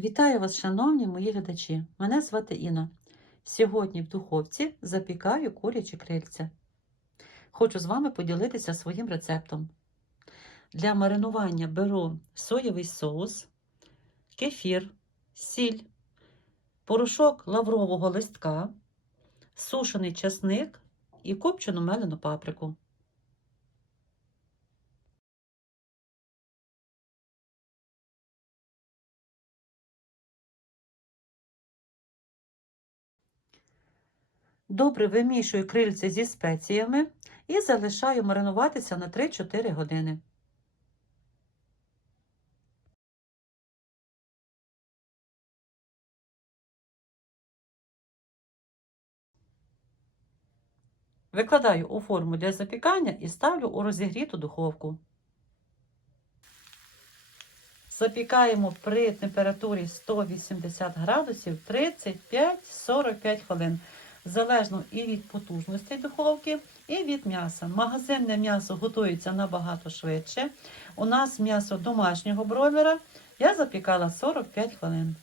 Вітаю вас, шановні мої глядачі! Мене звати Інна. Сьогодні в духовці запікаю курячі крильця. Хочу з вами поділитися своїм рецептом. Для маринування беру соєвий соус, кефір, сіль, порошок лаврового листка, сушений часник і копчену мелену паприку. Добре вимішую крильця зі спеціями і залишаю маринуватися на 3-4 години. Викладаю у форму для запікання і ставлю у розігріту духовку. Запікаємо при температурі 180 градусів 35-45 хвилин залежно і від потужності духовки, і від м'яса. Магазинне м'ясо готується набагато швидше. У нас м'ясо домашнього бройлера я запікала 45 хвилин.